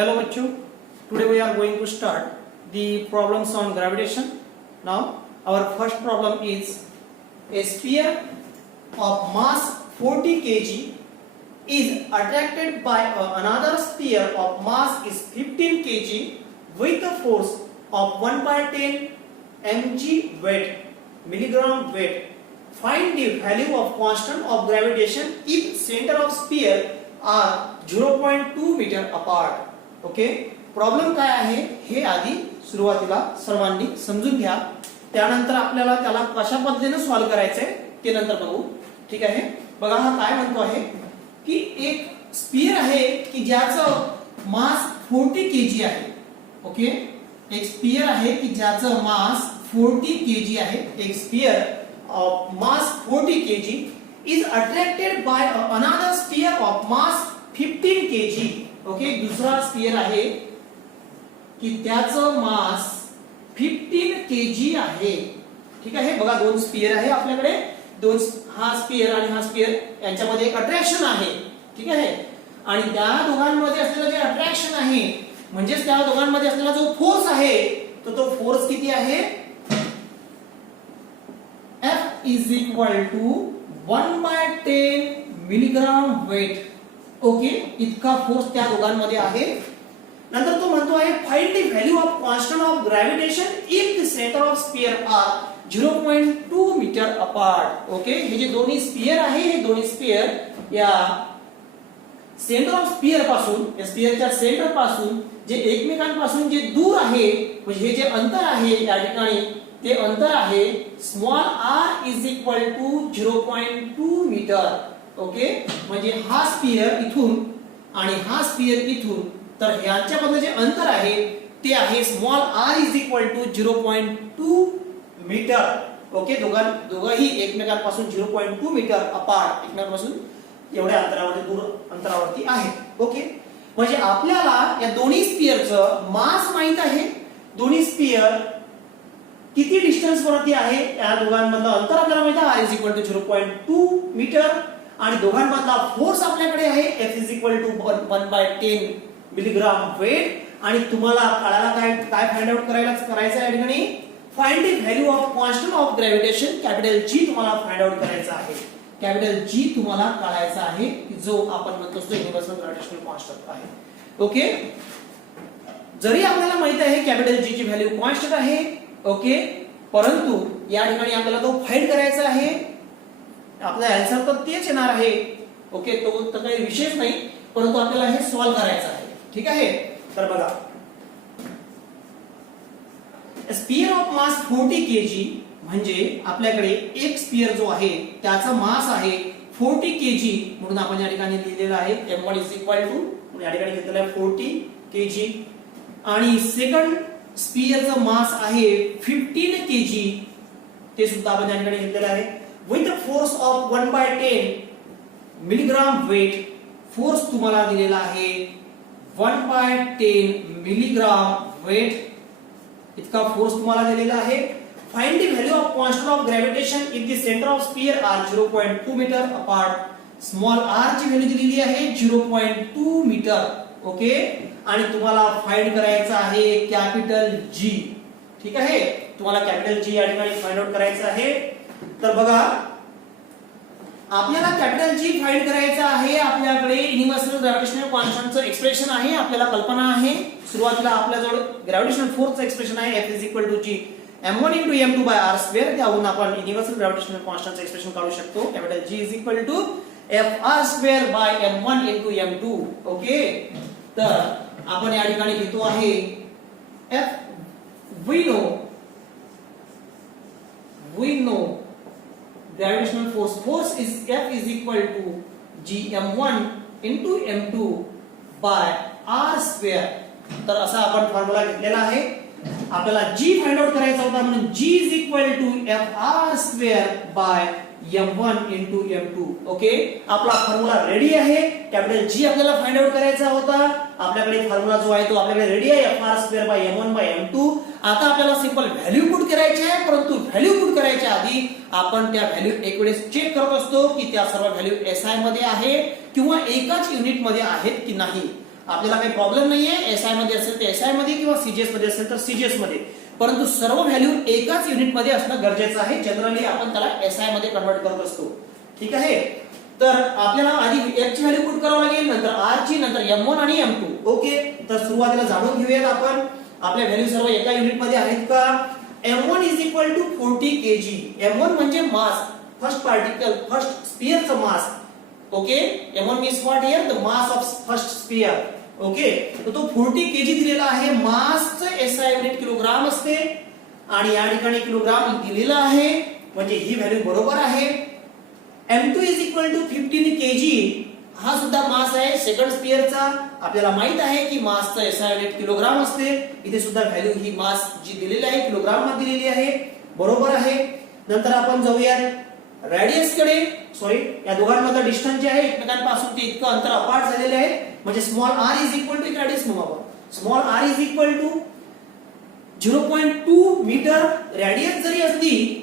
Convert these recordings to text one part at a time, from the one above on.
Hello bachcho, today we are going to start the problems on gravitation. Now our first problem is a sphere of mass 40 kg is attracted by another sphere of mass is 15 kg with a force of 1 by 10 mg weight, milligram weight. Find the value of constant of gravitation if center of sphere are 0.2 meter apart. Okay, problem काय आहे हे आधी सुरुवातीला सर्वांनी समजून घ्या, त्यानंतर आपल्याला त्याला कशा पद्धतीने सॉल्व करायचंय ते नंतर बघू. ठीक आहे, बघा हा काय म्हणतो आहे की एक स्फियर आहे की ज्याचं मास 40 केजी आहे. ओके, एक स्फियर आहे की ज्याचं मास 40 केजी आहे. एक sphere of mass 40 KG is attracted by another sphere of mass 15 KG. Okay, दूसरा स्फियर आहे की त्याचं मास 15 केजी आहे. ठीक आहे, बघा दोन स्फियर आहे आपल्याकडे, दोन, हा स्फियर आणि हा स्फियर यांच्यामध्ये एक अट्रॅक्शन आहे. ठीक आहे, आणि त्या दोघांमध्ये असलेलं जे अट्रॅक्शन आहे म्हणजे त्या दोघांमध्ये असलेला जो फोर्स आहे तो फोर्स किती आहे? F is equal to 1 by 10 milligram weight. Okay, इतका फोर्स त्या दोघांमध्ये आहे. नंतर तो म्हणतो आहे find the value of constant of gravitation if the centre of sphere are 0.2 metre apart. Okay, हे जे दोन्ही स्फियर आहे हे दोन्ही स्फियर या सेंटर ऑफ स्फियर पासून, या स्फियरच्या सेंटर पासून जे एकमेकांपासून जे दूर आहे म्हणजे हे जे अंतर आहे या ठिकाणी ते अंतर आहे small r is equal to 0.2 metre. Okay, म्हणजे हा स्फियर इथून आणि हा स्फियर इथून, तर यांच्यामधलं जे अंतर आहे ते आहे small r is equal to 0.2 metre. Okay, दोघंही एकमेकांपासून 0.2 मीटर अपार्ट, एकमेकांपासून एवढ्या अंतरावरती, दूर अंतरावरती आहे. ओके, म्हणजे आपल्याला या दोन्ही स्फियरचं मास माहित आहे, दोन्ही स्फियर किती डिस्टन्स वरती आहे, या दोघांमधलं अंतर आपल्याला माहित आहे r is equal to 0.2 metre, आणि दोघांमधला फोर्स आपल्याकडे आहे F is equal to 1 by 10 milligram weight. आणि तुम्हाला कळायला काय फाइंड आउट करायचं आहे या ठिकाणी? Find the value of constant of gravitation, capital G तुम्हाला फाइंड आउट करायचा आहे. कॅपिटल G तुम्हाला काढायचा आहे जो आपण म्हणतो तो युनिव्हर्सल ग्रॅव्हिटेशनल कॉन्स्टंट आहे. ओके, जरी आपल्याला माहित आहे कॅपिटल G ची व्हॅल्यू कॉन्स्टंट आहे, ओके, परंतु या ठिकाणी आपल्याला तो फाइंड करायचा आहे. आपला आन्सर तर तेच येणार आहे. ओके, तो तर काही विशेष नाही, परंतु आपल्याला हे सॉल्व करायचं आहे. ठीक आहे, तर बघा स्फियर ऑफ मास 40 केजी म्हणजे आपल्याकडे एक स्फियर जो आहे त्याचा मास आहे 40 केजी, म्हणून आपण या ठिकाणी लिहिलेलं आहे m1 इज इक्वल टू, या ठिकाणी घेतलेलं आहे 40 केजी, आणि सेकंड स्फियरचा मास आहे 15 केजी, ते सुद्धा आपण या ठिकाणी घेतलेलं आहे. With the force of 1 by 10 milligram weight, force तुम्हाला दिलेला आहे 1 by 10 मिलीग्राम वेट, इतका फोर्स तुम्हाला दिलेला आहे. Find the value of constant of gravitation if the centre of sphere are 0.2 metre apart. Small r ची व्हॅल्यू दिलेली आहे 0.2 मीटर. ओके, आणि तुम्हाला फाइंड करायचं आहे कॅपिटल G. ठीक आहे, तुम्हाला कॅपिटल G या ठिकाणी फाइंड आउट करायचं आहे. तर बघा आपल्याला कॅपिटल G फाइंड करायचं आहे. आपल्याकडे युनिव्हर्सल ग्रॅव्हिटेशनल कॉन्स्टंटचं एक्सप्रेशन आहे, आपल्याला कल्पना आहे. सुरुवातीला आपल्याजवळ ग्रॅव्हिटेशनल फोर्सचं एक्सप्रेशन आहे F is equal to G m1 into m2 by r square. त्यावरून आपण युनिव्हर्सल ग्रॅव्हिटेशनल कॉन्स्टंटचं एक्सप्रेशन काढू शकतो. Capital G is equal to Fr square by m1 into m2. Okay, तर आपण या ठिकाणी घेतो आहे F. we know gravitational force is F is equal to Gm1 into m2 by r square. तर असा आपण फॉर्म्युला घेतलेला आहे. आपल्याला G फाइंड आउट करायचा होता, म्हणून G is equal to Fr square by m1 into m2. Okay, आपला फॉर्म्युला रेडी आहे. कॅपिटल G आपल्याला फाइंड आउट करायचा होता. आपल्याकडे फॉर्म्युला जो आहे तो आपल्याकडे रेडी आहे Fr square by m1 by m2. आता आपल्याला सिंपल व्हॅल्यू पुट करायची आहे, परंतु व्हॅल्यू पुट करायच्या आधी आपण त्या व्हॅल्यू एक वेळेस चेक करत असतो की त्या सर्व व्हॅल्यू SI मध्ये आहे किंवा एकाच युनिट मध्ये आहेत की नाही. आपल्याला काही प्रॉब्लेम नाहीये, एसआय मध्ये असेल तर एसआय मध्ये किंवा सीजीएस मध्ये असेल तर सीजीएस मध्ये, परंतु सर्व व्हॅल्यू एकाच युनिट मध्ये असणं गरजेचं आहे. जनरली आपण त्याला एसआय मध्ये कन्वर्ट करत असतो. ठीक आहे. तर आपल्याला आधी f ची व्हॅल्यू पुट करावी लागेल, नंतर r ची, नंतर m1 आणि m2. ओके. तर सुरुवातीला जाणून घेऊयात आपण आपल्या व्हॅल्यू सर्व एका युनिट मध्ये आहेत का. m1 is equal to 40 kg. m1 म्हणजे मास, फर्स्ट पार्टिकल, फर्स्ट स्फिअरचं mass. Okay. m1 means what here, the mass of first sphere. Okay. तर तो 40 kg दिलेला आहे. मासचं एसआय युनिट किलोग्राम असते आणि या ठिकाणी किलोग्राम दिलेला आहे, म्हणजे ही व्हॅल्यू बरोबर आहे. m2 is equal to 15 kg. हा सुद्धा मास आहे सेकंड स्फिअरचा. आपल्याला माहित आहे की मासचं एसआय युनिट किलोग्राम असते. इथे सुद्धा व्हॅल्यू ही मास जी दिलेली आहे किलोग्राम मध्ये दिलेली आहे, बरोबर आहे. नंतर आपण जाऊयात रेडियस कडे. सॉरी, या दोघांमधलं डिस्टन्स जे आहे एकमेकांपासून ते इतकं अंतर अपार्ट झालेले आहे, म्हणजे small r is equal to radius म्हणू आपण. Small r is equal to 0.2 metre. Radius जरी असली,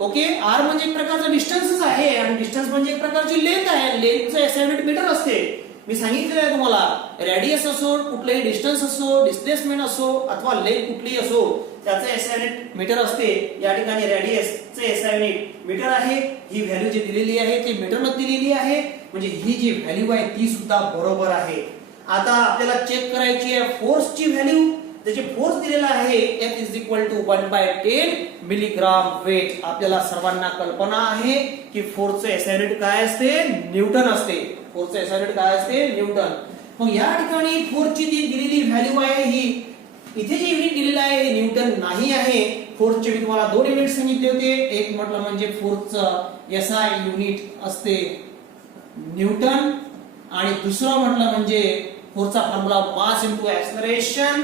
ओके, r म्हणजे एक प्रकारचा डिस्टन्सच आहे आणि डिस्टन्स म्हणजे एक प्रकारची लेंथ आहे. लेंथचं एसआय युनिट मीटर असते. मी सांगितलेलं आहे तुम्हाला, रेडियस असो, कुठलेही डिस्टन्स असो, डिस्प्लेसमेंट असो अथवा लेंथ कुठलीही असो, त्याचं एसआय युनिट मीटर असते. या ठिकाणी रेडियसचं एसआय युनिट मीटर आहे. ही व्हॅल्यू जी दिलेली आहे ती मीटर मध्ये दिलेली आहे, म्हणजे ही जी व्हॅल्यू आहे ती सुद्धा बरोबर आहे. आता आपल्याला चेक करायची आहे फोर्सची व्हॅल्यू. त्याचे फोर्स दिलेला आहे F is equal to 1/10 milligram weight. आपल्याला सर्वांना कल्पना आहे की फोर्सचे एसआय युनिट काय असते, न्यूटन असते. फोर्सचे एसआय युनिट काय असते, न्यूटन. मग या ठिकाणी फोर्सची ती दिलेली व्हॅल्यू आहे, ही इथे जे युनिट दिलेलं आहे हे न्यूटन नाही आहे. फोर्सचे मी तुम्हाला दोन युनिट सांगितले होते. एक म्हटलं म्हणजे फोर्सचं एसआय युनिट असते न्यूटन आणि दुसरं म्हटलं म्हणजे फोर्सचा formula mass into acceleration.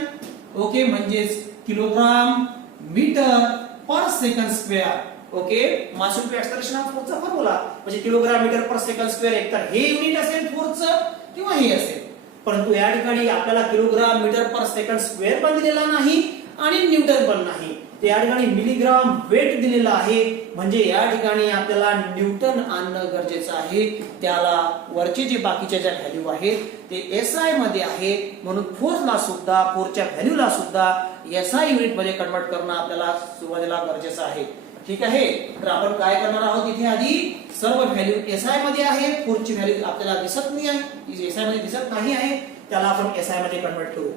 Okay, म्हणजे kilogram metre per second square. Okay, mass into acceleration हा फोर्सचा फॉर्म्युला, म्हणजे kilogram metre per second square. एक तर हे युनिट असेल फोर्सचं किंवा हे असेल, परंतु या ठिकाणी आपल्याला kilogram metre per second square पण दिलेला नाही आणि न्यूटन पण नाही. ते या ठिकाणी मिलीग्राम वेट दिलेला आहे, म्हणजे या ठिकाणी आपल्याला न्यूटन आणणं गरजेचं आहे. त्याला वरचे जे बाकीच्या ज्या व्हॅल्यू आहेत ते एसआय मध्ये आहे, म्हणून फोर्सला सुद्धा, फोर्सच्या व्हॅल्यूला सुद्धा एसआय युनिट मध्ये कन्वर्ट करणं आपल्याला सुरुवातीला गरजेचं आहे. ठीक आहे. तर आपण काय करणार आहोत, इथे आधी सर्व व्हॅल्यू एसआय मध्ये आहे. फोर्सची व्हॅल्यू आपल्याला दिसत नाही आहे, एसआय मध्ये दिसत नाही आहे, त्याला आपण एसआय मध्ये कन्वर्ट करू.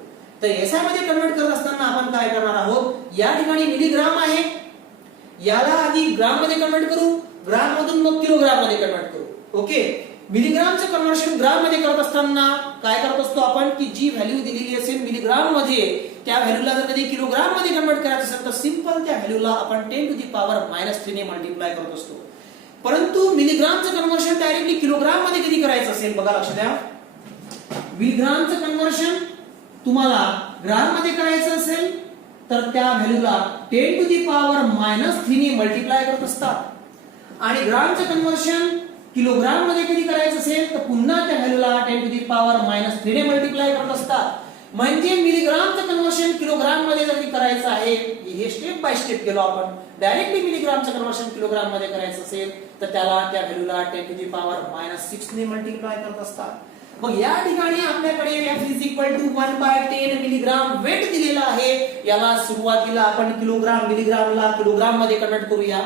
तर एसआय मध्ये कन्वर्ट करत असताना आपण काय करणार आहोत, या ठिकाणी मिलीग्राम आहे, याला आधी ग्राम मध्ये कन्वर्ट करू, ग्राम मधून मग किलोग्राम मध्ये कन्वर्ट करू. ओके. मिलीग्रामचं कन्वर्शन ग्राम मध्ये करत असताना काय करत असतो आपण, की जी व्हॅल्यू दिलेली असेल मिलीग्राम मध्ये, त्या व्हॅल्यूला जर कधी किलोग्राम मध्ये कन्वर्ट करायचं असेल तर सिंपल त्या व्हॅल्यूला आपण 10⁻³ ने मल्टिप्लाय करत असतो. परंतु मिलीग्रामचं कन्वर्शन डायरेक्टली किलोग्राम मध्ये कधी करायचं असेल, बघा लक्ष द्या, मिलीग्रामचं कन्वर्शन तुम्हाला ग्राम मध्ये करायचं असेल तर त्या व्हॅल्यूला 10⁻³ ने मल्टिप्लाय करत असतात आणि ग्रामचं कन्वर्शन किलोग्राम मध्ये कधी करायचं असेल तर पुन्हा त्या व्हॅल्यूला 10⁻³ ने मल्टिप्लाय करत असतात. म्हणजे मिलीग्रामचं कन्वर्शन किलोग्राम मध्ये जर करायचं आहे, हे स्टेप बाय स्टेप केलो आपण. डायरेक्टली मिलीग्रामचं कन्वर्शन किलोग्राम मध्ये करायचं असेल तर त्याला त्या व्हॅल्यूला 10⁻⁻6 ने मल्टिप्लाय करत असतात. मग या ठिकाणी आपल्याकडे F is equal to 1/10 milligram weight दिलेला आहे. याला सुरुवातीला आपण किलोग्राम मिलीग्रामला किलोग्राम मध्ये कन्वर्ट करूया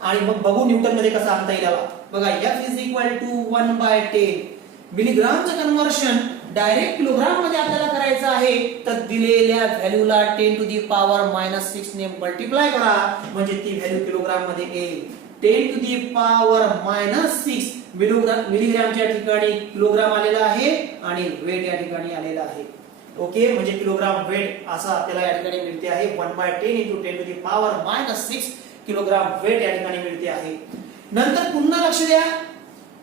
आणि मग बघू न्यूटन मध्ये कसा आणता येईल याला. बघा, F इज इक्वल टू 1/10 मिलीग्रामचं कन्वर्शन डायरेक्ट किलोग्राम मध्ये आपल्याला करायचं आहे, तर दिलेल्या व्हॅल्यूला 10⁻⁻6 ने मल्टिप्लाय करा, म्हणजे ती व्हॅल्यू किलोग्राम मध्ये येईल. 10⁻⁻6 मिलीग्रामच्या ठिकाणी किलोग्राम आलेला आहे आणि वेट या ठिकाणी आलेला आहे. ओके, म्हणजे किलोग्राम वेट असं आपल्याला या ठिकाणी मिळते आहे. 1/10 × 10⁻⁻6 किलोग्राम वेट या ठिकाणी मिळते आहे. नंतर पुन्हा लक्ष द्या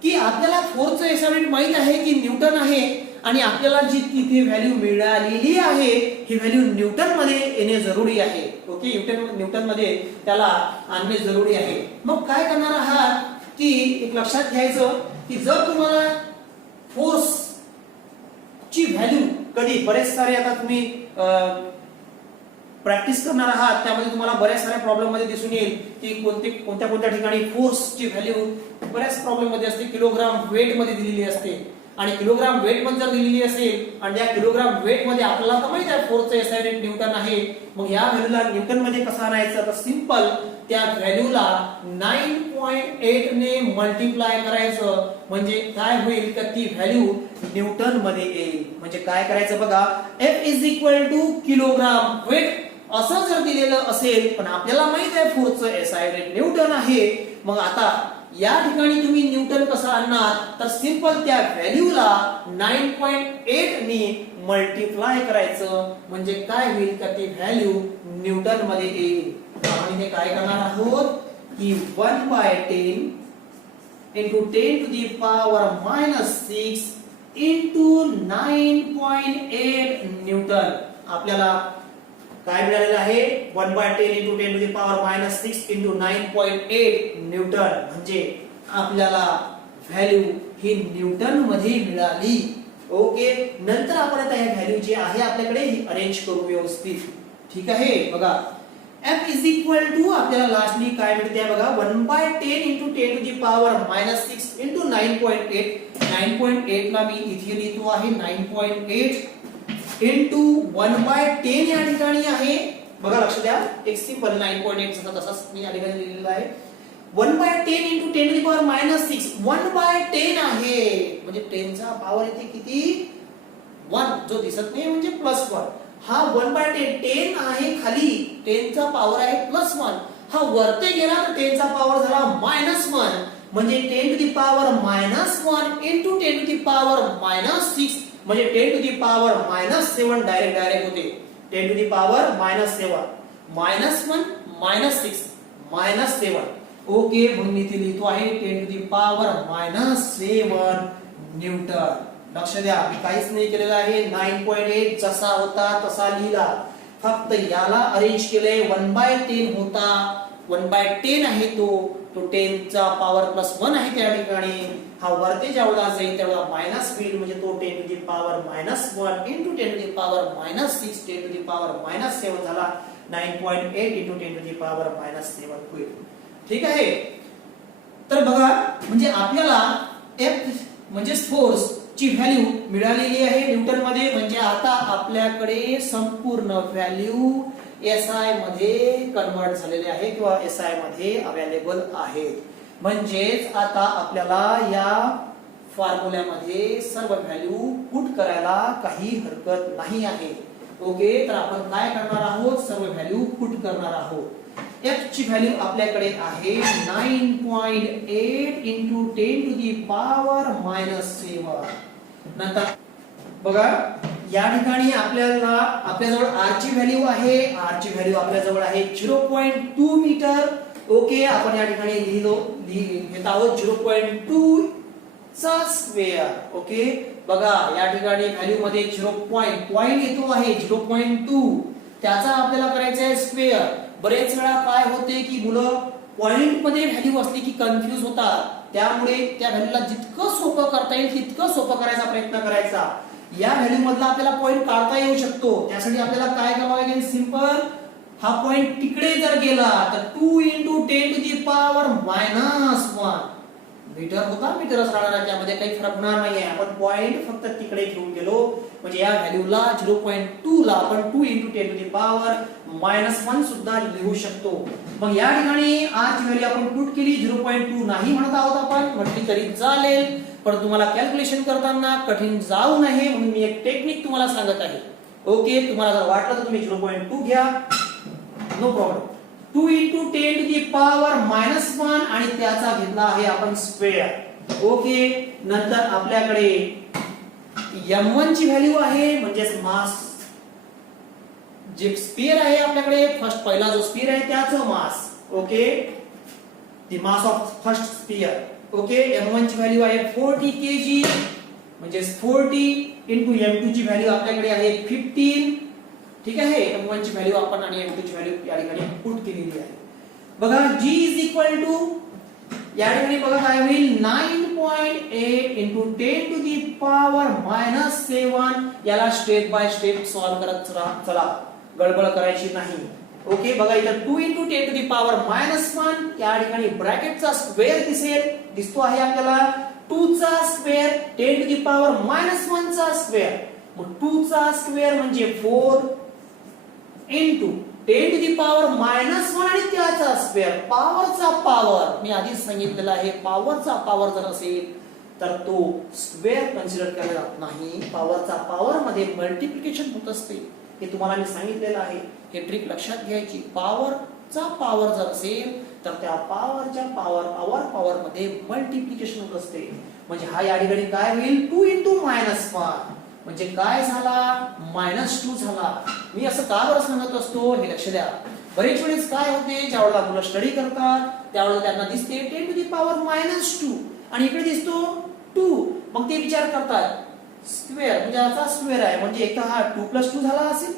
की आपल्याला फोर्सचं एसआय युनिट माहित आहे की न्यूटन आहे आणि आपल्याला जी तिथे व्हॅल्यू मिळालेली आहे ही व्हॅल्यू न्यूटन मध्ये येणे जरुरी आहे. ओके, न्यूटन मध्ये त्याला आणणे जरुरी आहे. मग काय करणार आहात की एक लक्षात घ्यायचं की जर तुम्हाला फोर्स ची व्हॅल्यू कधी बरेच सारे आता तुम्ही प्रॅक्टिस करणार आहात, त्यामध्ये तुम्हाला बऱ्याच साऱ्या प्रॉब्लेम मध्ये दिसून येईल की कोणत्या ठिकाणी फोर्स ची व्हॅल्यू बऱ्याच प्रॉब्लेम मध्ये असते, किलोग्राम वेट मध्ये दिलेली असते आणि किलोग्राम वेट मध्ये जर दिलेली असेल आणि त्या किलोग्राम वेट मध्ये आपल्याला तर माहिती आहे फोर्सचा एसआय युनिट न्यूटन आहे, मग या व्हॅल्यूला न्यूटन मध्ये कसं आणायचं तर सिंपल त्या व्हॅल्यूला 9.8 ने मल्टिप्लाय करायचं, म्हणजे काय होईल का ती व्हॅल्यू न्यूटन मध्ये येईल. म्हणजे काय करायचं बघा, F is equal to kilogram weight असं जर दिलेलं असेल पण आपल्याला माहित आहे फोर्सचं एसआय युनिट न्यूटन आहे, मग आता या ठिकाणी तुम्ही न्यूटन कसं आणणार तर सिंपल त्या व्हॅल्यूला 9.8 ने मल्टिप्लाय करायचं, म्हणजे काय होईल का ती व्हॅल्यू न्यूटन मध्ये येईल. आपण इथे काय करणार आहोत की 1/10 into 10 to the power minus 6 into 9.8 Newton. आपल्याला काय मिळालेलं आहे 1/10 into 10 to the power minus 6 into 9.8 Newton. म्हणजे आपल्याला व्हॅल्यू ही न्यूटन मध्ये मिळाली. ओके, नंतर आपण आता हे व्हॅल्यू जे आहे आपल्याकडे ही अरेंज करू व्यवस्थित. ठीक आहे, बघा F is equal to आपल्याला लास्टली काय मिळते बघा 1/10 into 10 to the power minus 6 into 9.8. 9.8 ला मी इथे लिहितो आहे 9.8 into 1/10 या ठिकाणी आहे. बघा लक्ष द्या, एक सिंपल 9.8 जसा तसाच मी या ठिकाणी लिहिलेला आहे. 1/10 into 10 to the power minus 6 1/10 आहे, म्हणजे 10 चा पॉवर इथे किती 1 जो दिसत नाही म्हणजे +1. हा 1/10 10 आहे खाली, 10 चा पॉवर आहे +1. हा वरते गेला तर 10 चा पॉवर झाला -1, म्हणजे 10 to the power -1 into 10 to the power -6 म्हणजे 10 to the power -7 डायरेक्ट होते. 10 to the power -7 -1 -6 -7. ओके, म्हणून इथे लिहितो आहे 10 to the power -7 न्यूटन. लक्ष द्या, मी काहीच नाही केलेलं आहे. 9.8 जसा होता तसा लिहिला, फक्त याला अरेंज केलंय. 1/10 होता, 1/10 आहे तो 10 चा पॉवर +1 आहे त्या ठिकाणी. हा वरती जेवढा जाईल तेवढा मायनस होईल, म्हणजे तो 10 to the power -1 into 10 to the power -6 10 to the power -7 झाला. 9.8 into 10 to the power -7 होईल. ठीक आहे, तर बघा म्हणजे आपल्याला F म्हणजे फोर्स ची व्हॅल्यू मिळालेली आहे न्यूटन मध्ये. म्हणजे आता आपल्याकडे संपूर्ण व्हॅल्यू एसआय मध्ये कन्वर्ट झालेले आहे किंवा एसआय मध्ये अवेलेबल आहे. म्हणजेच आता आपल्याला या फॉर्म्युल्यामध्ये सर्व व्हॅल्यू पुट करायला काही हरकत नाही आहे. ओके, तर आपण काय करणार आहोत, सर्व व्हॅल्यू पुट करणार आहोत. F ची व्हॅल्यू आपल्याकडे आहे 9.8 into 10 to the power -7. नंतर बघा या ठिकाणी आपल्याजवळ r ची व्हॅल्यू आहे. r ची व्हॅल्यू आपल्याजवळ आहे 0.2 मीटर. ओके, आपण या ठिकाणी घेत आहोत 0.2 चा स्क्वेअर. ओके, बघा या ठिकाणी व्हॅल्यू मध्ये पॉइंट येतो आहे 0.2, त्याचा आपल्याला करायचा आहे स्क्वेअर. बरेच वेळा काय होते की मुलं पॉइंट मध्ये व्हॅल्यू असली की कन्फ्यूज होतात, त्यामुळे त्या व्हॅल्यूला जितकं सोपं करता येईल तितकं सोपं करायचा प्रयत्न करायचा. या व्हॅल्यू मधला आपल्याला पॉइंट काढता येऊ शकतो, त्यासाठी आपल्याला काय करावं लागेल, सिंपल हा पॉइंट तिकडे जर गेला तर 2 into 10 to the power -1 metre होता, मीटरच राहणार आहे, त्यामध्ये काही फरक होणार नाहीये. आपण पॉइंट फक्त तिकडे घेऊन गेलो, म्हणजे या व्हॅल्यूला 0.2 ला आपण 2 into 10 to the power -1 सुद्धा लिहू शकतो. मग या ठिकाणी r ची व्हॅल्यू आपण पुट केली 0.2 नाही म्हणत आहोत आपण, म्हटली तरी चालेल, पण तुम्हाला कॅल्क्युलेशन करताना कठीण जाऊ नये म्हणून मी एक टेक्निक तुम्हाला सांगत आहे. ओके, तुम्हाला जर वाटलं तर तुम्ही 0.2 घ्या, no problem. 2 into 10 to the power -1 आणि त्याचा घेतला आहे आपण स्क्वेअर. ओके, नंतर आपल्याकडे m1 ची व्हॅल्यू आहे, म्हणजे मास जे स्फियर आहे आपल्याकडे फर्स्ट पहिला जो स्फियर आहे त्याचं mass. Okay, the mass of first sphere. Okay, m1 ची व्हॅल्यू आहे 40 kg, म्हणजे 40 into m2 ची व्हॅल्यू आपल्याकडे आहे 15. ठीक आहे, m1 ची व्हॅल्यू आपण आणि m2 ची व्हॅल्यू या ठिकाणी पुट केलेली आहे. बघा g इज इक्वल टू या ठिकाणी बघा काय होईल 9.8 into 10 to the power -7. याला स्टेप बाय स्टेप सॉल्व करत चला, गडबड करायची नाही. ओके, बघा इथं 2 into 10 to the power -1 या ठिकाणी ब्रॅकेटचा स्क्वेअर दिसतो आहे आपल्याला. 2 चा स्क्वेअर 10 टू द पॉवर -1 चा स्क्वेअर. मग 2 चा स्क्वेअर म्हणजे 4 इंटू 10 टू द पॉवर -1 आणि त्याचा स्क्वेअर. पॉवरचा पॉवर मी आधीच सांगितलेलं आहे, पॉवरचा पॉवर जर असेल तर तो स्क्वेअर कन्सिडर केला जात नाही. पॉवरचा पॉवर मध्ये मल्टिप्लिकेशन होत असते, हे तुम्हाला मी सांगितलेलं आहे. हे ट्रिक लक्षात घ्यायची. पॉवरचा पॉवर जर असेल तर त्या पॉवरच्या पॉवर मध्ये मल्टिप्लिकेशन होत असते. म्हणजे हा या ठिकाणी काय होईल 2 इंटू -1 म्हणजे काय झाला -2 झाला. मी असं का बरं सांगत असतो हे लक्ष द्या. बरेच वेळेस काय होते, ज्यावेळेला मुलं स्टडी करतात त्यावेळेला त्यांना दिसते 10 टू द पॉवर -2 आणि इकडे दिसतो 2. मग ते विचार करतात स्क्वेअर म्हणजे याचा स्क्वेअर आहे, म्हणजे एक हा 2 + 2 झाला असेल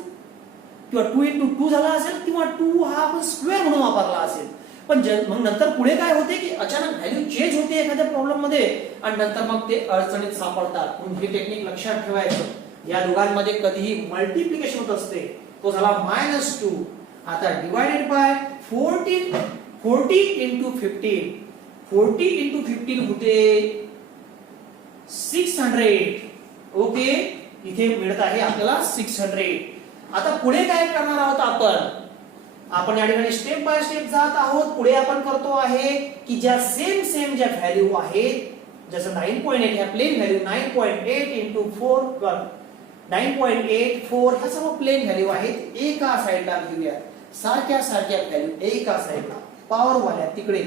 किंवा 2 इंटू 2 झाला असेल किंवा 2 हा आपण स्क्वेअर म्हणून वापरला असेल. पण मग नंतर पुढे काय होते की अचानक व्हॅल्यू चेंज होते एखाद्या प्रॉब्लेम मध्ये आणि नंतर मग ते अडचणीत सापडतात. म्हणून हे टेक्निक लक्षात ठेवायचं. या दोघांमध्ये कधीही मल्टिप्लिकेशन होत असते. तो झाला -2. आता डिवाइडेड बाय 40 इंटू 15. 40 इंटू 15 होते 600. ओके, इथे मिळत आहे आपल्याला 600. आता पुढे काय करणार आहोत आपण या ठिकाणी स्टेप बाय स्टेप जात आहोत. पुढे आपण करतो आहे की ज्या सेम ज्या व्हॅल्यू आहेत, जसं 9.8 ह्या प्लेन व्हॅल्यू 9.8 इंटू 4 9.84 ह्या सर्व प्लेन व्हॅल्यू आहेत. एका साइडला घेऊया, सारख्या व्हॅल्यू एका साइडला पॉवर वाल्या तिकडे.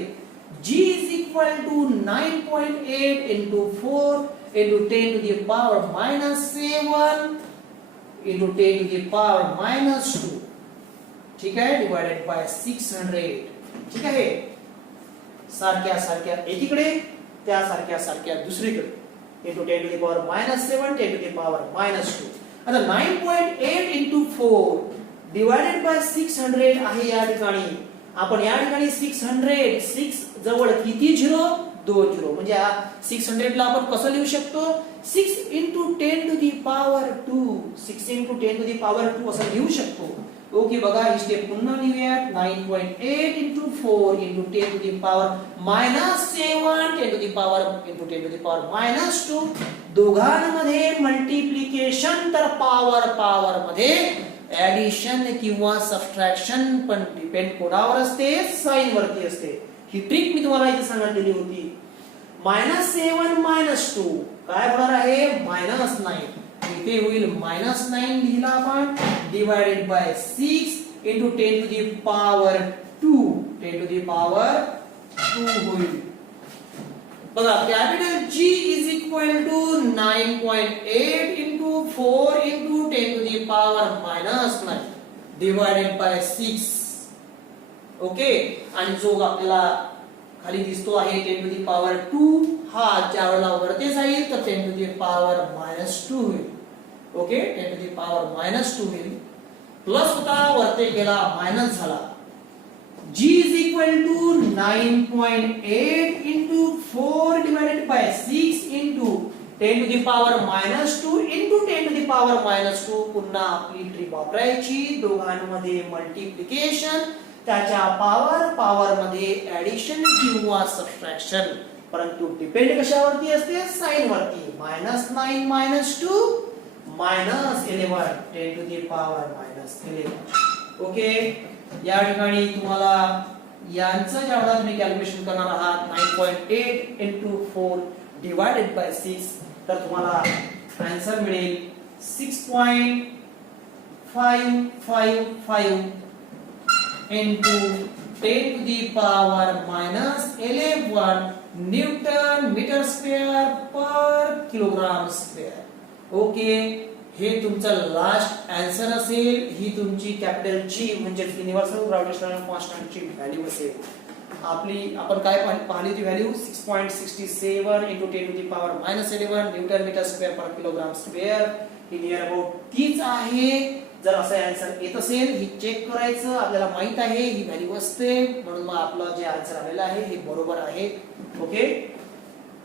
g is equal to 9.8 into 4 into 10 to the power -7 into 10 to the power -2. ठीक आहे, डिवाइडेड बाय 600. ठीक आहे, सारख्या एकीकडे त्या सारख्या दुसरीकडे into 10 to the power -7 10 to the power -2. आता 9.8 into 4 divided by 600 आहे या ठिकाणी. आपण या ठिकाणी 6 जवळ किती झिरो 2 झिरो, म्हणजे 600 ला आपण कसं लिहू शकतो 6 into 10 to the power 2 6 into 10 to the power 2 असं लिहू शकतो. ओके, बघा ही स्टेप पुन्हा लिहूया. 9.8 into 4 into 10 to the power -7 10 to the power into 10 to the power -2. दोघांमध्ये मल्टिप्लिकेशन तर पॉवर मध्ये ऍडिशन किंवा सबट्रॅक्शन पण डिपेंड कोणावर असते, साइन वरती असते. ही ट्रिक मी तुम्हाला इथे सांगितलेली होती. -7 -2 काय होणार आहे -9. इथे होईल -9 लिहिला आपण divided by 6 into 10 to the power 2 10 to the power 2 होईल. बघा capital G is equal to 9.8 into 4 into 10 to the power -9 divided by 6. Okay, आणि जो आपल्याला खाली दिसतो आहे 10 to the power 2 हा ज्या वेळेला वरती जाईल तर 10 to the power -2 होईल. ओके, 10 to the power -2 होईल. प्लस होता वरती गेला मायनस झाला. G is equal to 9.8 into 4 divided by 6 into 10 to the power -2 into 10 to the power -2. पुन्हा आपली ट्रिक वापरायची. दोघांमध्ये मल्टिप्लिकेशन, त्याच्या पॉवर मध्ये ऍडिशन किंवा सबट्रॅक्शन, परंतु डिपेंड कशावरती असते साइन वरती. -9 -2 -11 10 to the power -11. ओके, या ठिकाणी तुम्हाला यांचं ज्यावेळेला तुम्ही कॅल्क्युलेशन करणार आहात 9.8 into 4 divided by 6 तर तुम्हाला आन्सर मिळेल 6.555 into 10 to the power -11 newton metre square per kilogram square. Okay, हे तुमचं लास्ट आन्सर असेल. ही तुमची कॅपिटल G म्हणजे युनिव्हर्सल ग्रॅव्हिटेशनल कॉन्स्टंटची व्हॅल्यू असेल. आपण काय पाहिली ती value 6.67 into 10 to the power -11 newton metre square per kilogram square. ही नियर अबाउट तीच आहे. जर असं आन्सर येत असेल ही चेक करायचं. आपल्याला माहित आहे ही व्हॅल्यू असते, म्हणून मग आपलं जे आन्सर आलेलं आहे हे बरोबर आहे. ओके,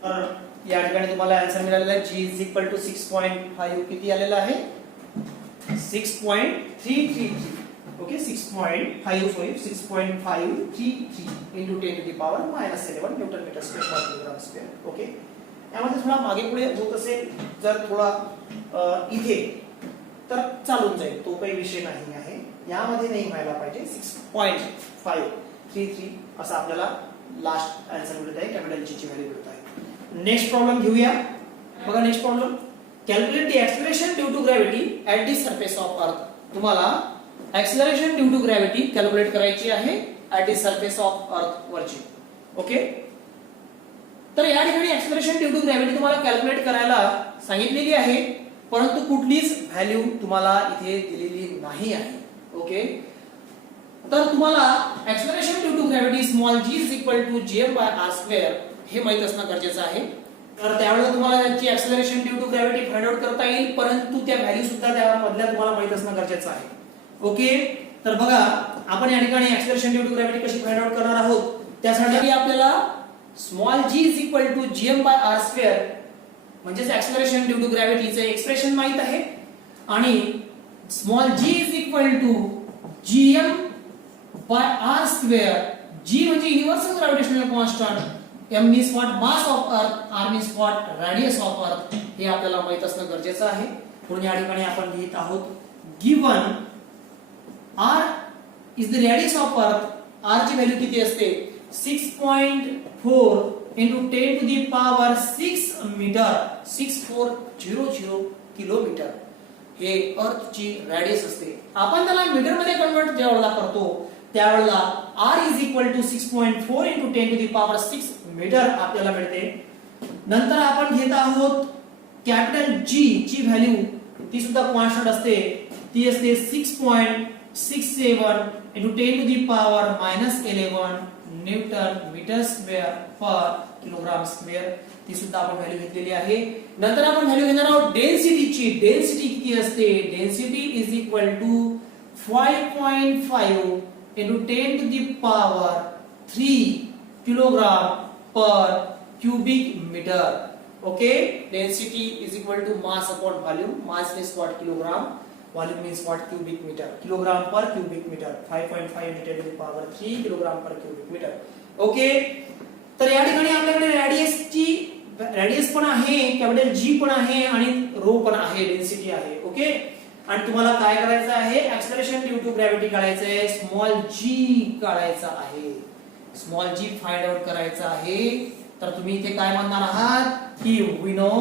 तर या ठिकाणी तुम्हाला आन्सर मिळालेला आहे G is equal to 6.5 किती आलेला आहे 6.333. Okay, 6.533 into 10 to the power -11 newton metre square per kilogram square. Okay, यामध्ये थोडा मागे पुढे होत असेल जर थोडा इथे तर चालून जाईल, तो काही विषय नाही आहे. यामध्ये नाही व्हायला पाहिजे. 6.533 असं आपल्याला लास्ट आन्सर मिळत आहे, कॅपिटल जी ची व्हॅल्यू मिळत आहे. नेक्स्ट प्रॉब्लेम घेऊया. बघा next problem, calculate the acceleration due to gravity at the surface of earth. तुम्हाला acceleration due to gravity calculate करायची आहे ऍट द सरफेस ऑफ अर्थ वरची. ओके, तर या ठिकाणी एक्सेलरेशन ड्यू टू ग्रॅव्हिटी तुम्हाला कॅल्क्युलेट करायला सांगितलेली आहे, परंतु कुठलीच व्हॅल्यू तुम्हाला इथे दिलेली नाही आहे. ओके, तर तुम्हाला acceleration due to gravity small g is equal to gm/r² हे माहित असणं गरजेचं आहे. तर त्यावेळेला तुम्हाला याची acceleration due to gravity find out करता येईल, परंतु त्या व्हॅल्यू सुद्धा त्यामधल्या तुम्हाला माहित असणं गरजेचं आहे. ओके, तर बघा आपण या ठिकाणी एक्सेलरेशन ड्यू टू ग्रॅव्हिटी कशी फाइंड आउट करणार आहोत. त्यासाठी आपल्याला small g is equal to gm/r² म्हणजे एक्सेलरेशन ड्यू टू ग्रॅव्हिटीचे एक्सप्रेशन माहित आहे, आणि small g is equal to gm/r². g म्हणजे universal gravitational constant, m means what mass of earth, r means what radius of earth, हे आपल्याला माहित असणं गरजेचं आहे. म्हणून या ठिकाणी आपण लिहित आहोत given r is the radius of earth. r ची व्हॅल्यू किती असते? 6.4 into 10 to the power 6 metre, 6400 kilometre हे अर्थची रेडियस असते. आपण त्याला मीटर मध्ये कन्वर्ट ज्यावेळेला करतो त्यावेळेला r is equal to 6.4 into 10 to the power 6 metre आपल्याला मिळते. नंतर आपण घेत आहोत कॅपिटल G ची व्हॅल्यू, ती सुद्धा कॉन्स्टंट असते, ती असते 6.67 into 10 to the power -11 newton metre square per kilogram square, ती सुद्धा आपण व्हॅल्यू घेतलेली आहे. नंतर आपण व्हॅल्यू घेणार आहोत डेन्सिटीची. डेन्सिटी किती असते? Density is equal to 5.5 into 10 to the power 3 kilogram per cubic metre. Okay, density is equal to mass upon volume. Mass means what kilogram, volume means what cubic metre, kilogram per cubic metre. 5.5 into 10 to the power 3 kilogram per cubic metre. Okay, तर या ठिकाणी आपल्याकडे radius पण आहे, capital G पण आहे आणि row पण आहे, डेन्सिटी आहे. ओके, आणि तुम्हाला काय करायचं आहे? एक्सेलरेशन ड्यू टू ग्रॅव्हिटी काढायचं आहे, स्मॉल g काढायचा आहे, स्मॉल g फाइंड आउट करायचा आहे. तर तुम्ही इथे काय म्हणणार आहात की we know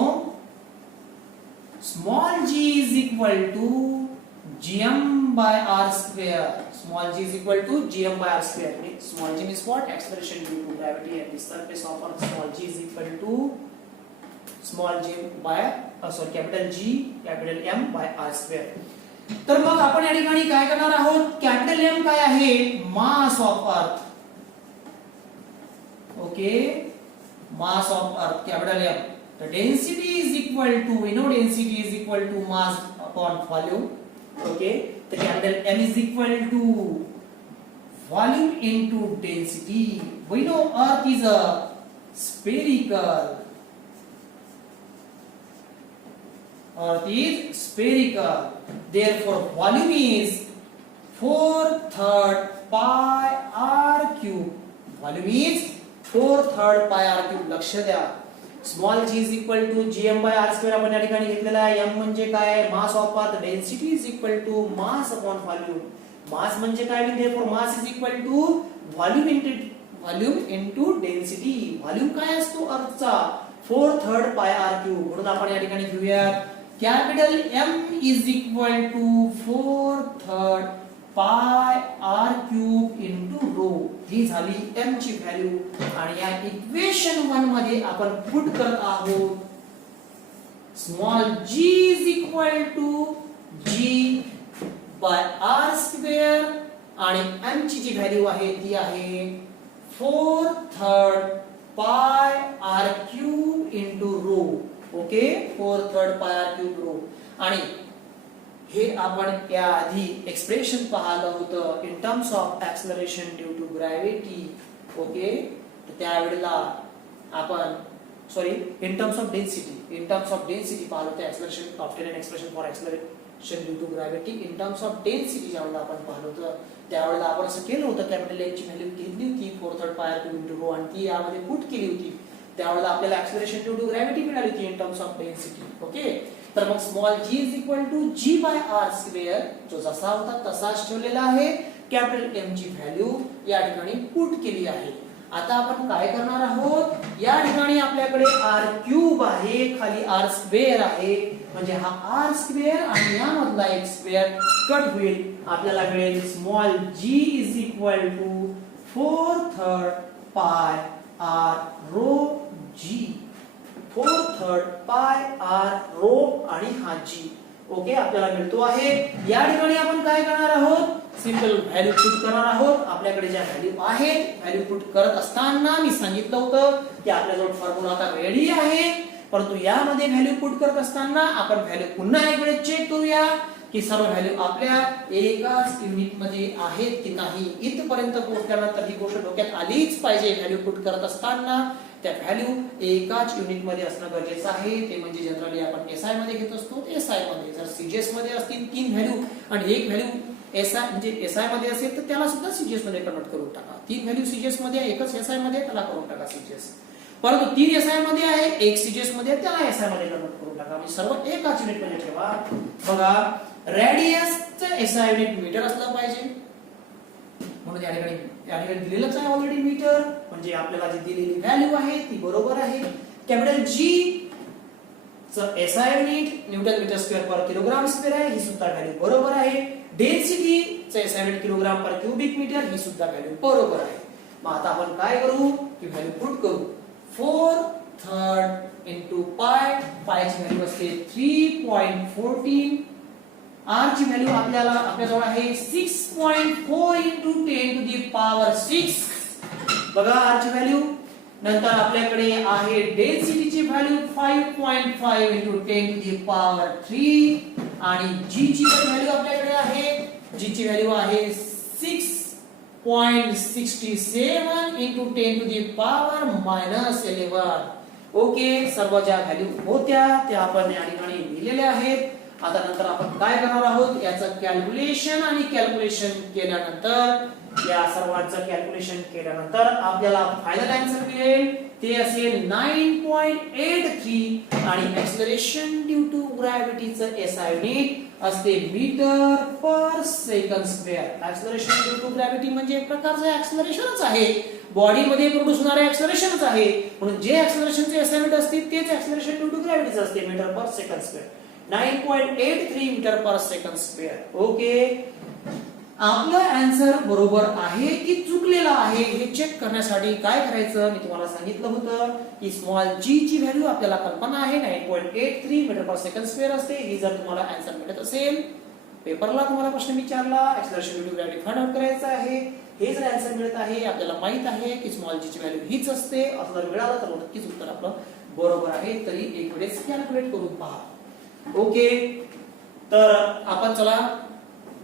small g is equal to gm/r². small g is equal to gm/r². Small g means what? Acceleration due to gravity at the surface of Earth. Small g is equal to small g by capital G capital M by r². तर मग आपण या ठिकाणी काय करणार आहोत? Capital M काय आहे? मास ऑफ अर्थ. ओके, मास ऑफ अर्थ capital M. The density is equal to, we know density is equal to mass upon volume. Okay, the capital M is equal to volume into density. We know Earth is a spherical. Earth is spherical. Therefore, volume is 4/3 pi r cube. Volume is 4/3 pi r cube. लक्ष द्या. Small g is equal to gm/r² आपण या ठिकाणी घेतलेला आहे. m म्हणजे काय? Mass of earth. Density is equal to mass upon volume. Mass म्हणजे काय? therefore mass is equal to volume into density. Volume काय असतो अर्थचा? 4/3 pi r³ म्हणून आपण या ठिकाणी घेऊया capital M is equal to 4/3 pi r³ into rho. ही झाली m ची व्हॅल्यू आणि या इक्वेशन 1 मध्ये आपण पुट करत आहोत small g is equal to g by r² आणि m ची जी व्हॅल्यू आहे ती आहे 4/3 pi r³ into rho. Okay, 4/3 pi r³ rho. आणि हे आपण या आधी एक्सप्रेशन पाहिलं होतं in terms of acceleration due to gravity. Okay, तर त्यावेळेला आपण इन टर्म्स ऑफ डेन्सिटी पाहिलं होतं. Acceleration of an expression for acceleration due to gravity in terms of density ज्यावेळेला आपण पाहिलं होतं त्यावेळेला आपण असं केलं होतं, कॅपिटल M ची व्हॅल्यू घेतली होती 4/3 pi r³ इनटू रो आणि ती यामध्ये पुट केली होती. त्यावेळेला आपल्याला ऍक्सेलरेशन ड्यू टू ग्रॅव्हिटी मिळाली होती in terms of density. Okay, तर मग small g is equal to g by r square जो जसा होता तसाच ठेवलेला आहे. कॅपिटल M ची व्हॅल्यू या ठिकाणी पुट केली आहे. आता आपण काय करणार आहोत, या ठिकाणी आपल्याकडे r क्यूब आहे, खाली r स्क्वेअर आहे, म्हणजे हा r स्क्वेअर आणि यामधला एक स्क्वेअर कट होईल. आपल्याला मिळेल small g is equal to 4/3 pi r row g, 4/3 pi r row आणि हा g. ओके, आपल्याला मिळतो आहे. या ठिकाणी आपण काय करणार आहोत, सिंपल व्हॅल्यू पुट करणार आहोत. आपल्याकडे ज्या व्हॅल्यू आहेत, व्हॅल्यू पुट करत असताना मी सांगितलं होतं की आपल्याजवळ फॉर्म्युला आता रेडी आहे, परंतु यामध्ये व्हॅल्यू पुट करत असताना आपण व्हॅल्यू पुन्हा एक वेळेस चेक करूया की सर्व व्हॅल्यू आपल्या एकाच युनिट मध्ये आहेत की नाही. इथपर्यंत पोहोचल्यानंतर ही गोष्ट डोक्यात आलीच पाहिजे, व्हॅल्यू पुट करत असताना त्या व्हॅल्यू एकाच युनिट मध्ये असणं गरजेचं आहे. ते म्हणजे जनरली आपण एसआय मध्ये घेत असतो, एसआय मध्ये. जर सीजीएस मध्ये असतील 3 व्हॅल्यू आणि एक व्हॅल्यू एसआय म्हणजे एसआय मध्ये असेल तर त्याला सुद्धा सीजीएस मध्ये कन्वर्ट करून टाका. 3 व्हॅल्यू सीजीएस मध्ये, एकच एसआय मध्ये, त्याला करून टाका सीजीएस. परंतु 3 एसआय मध्ये आहे, एक सीजीएस मध्ये, त्याला एसआय मध्ये कन्वर्ट करून टाका. म्हणजे सर्व एकाच युनिट मध्ये ठेवा. बघा, रेडियसचं एसआय युनिट मीटर असलं पाहिजे, म्हणून या ठिकाणी दिलेलंच आहे ऑलरेडी मीटर, म्हणजे आपल्याला जी दिलेली व्हॅल्यू आहे ती बरोबर आहे. कॅपिटल जी चं SI unit newton metre square per kilogram square आहे, ही सुद्धा व्हॅल्यू बरोबर आहे. डेन्सिटी चं SI unit kilogram per cubic metre, ही सुद्धा व्हॅल्यू बरोबर आहे. मग आता आपण काय करू की व्हॅल्यू पुट करू. 4/3 into पाय, पायची व्हॅल्यू असते 3.14, r ची व्हॅल्यू आपल्याजवळ आहे 6.4 into 10 to the power 6. बघा r ची व्हॅल्यू. नंतर आपल्याकडे आहे डेन्सिटीची value 5.5 into 10 to the power 3 आणि g ची व्हॅल्यू आपल्याकडे आहे, g ची व्हॅल्यू आहे 6.67 into 10 to the power -11. Okay, सर्व ज्या व्हॅल्यू होत्या त्या आपण या ठिकाणी लिहिलेल्या आहेत. आता नंतर आपण काय करणार आहोत, याचं कॅल्क्युलेशन आणि कॅल्क्युलेशन केल्यानंतर, या सर्वांचं कॅल्क्युलेशन केल्यानंतर आपल्याला फायनल आन्सर मिळेल. ते असेल 9.83 आणि एक्सेलरेशन ड्यू टू ग्रॅव्हिटीचं एसआय युनिट असते metre per second square. Acceleration due to gravity म्हणजे एक प्रकारचं एक्सेलरेशनच आहे, बॉडी मध्ये प्रोड्यूस होणारे एक्सेलरेशनच आहे. म्हणून जे एक्सेलरेशनचे एसआय युनिट असते तेच एक्सेलरेशन ड्यू टू ग्रॅव्हिटीचं असते, metre per second square. 9.83 metre per second square. Okay, आपलं आन्सर बरोबर आहे की चुकलेला आहे हे चेक करण्यासाठी काय करायचं, मी तुम्हाला सांगितलं होतं की स्मॉल जी ची व्हॅल्यू आपल्याला कल्पना आहे 9.83 मीटर पर सेकंड स्क्वेअर असते. ही जर तुम्हाला आन्सर मिळत असेल, पेपरला तुम्हाला प्रश्न विचारला, acceleration due to gravity find out करायचं आहे, हे जर आन्सर मिळत आहे, आपल्याला माहित आहे की स्मॉल जी ची व्हॅल्यू हीच असते, असं जर मिळालं तर नक्कीच उत्तर आपलं बरोबर आहे. तरी एक वेळेस कॅल्क्युलेट करून पहा. ओके, तर आपण चला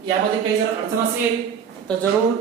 यामध्ये काही जर अडचण असेल तर जरूर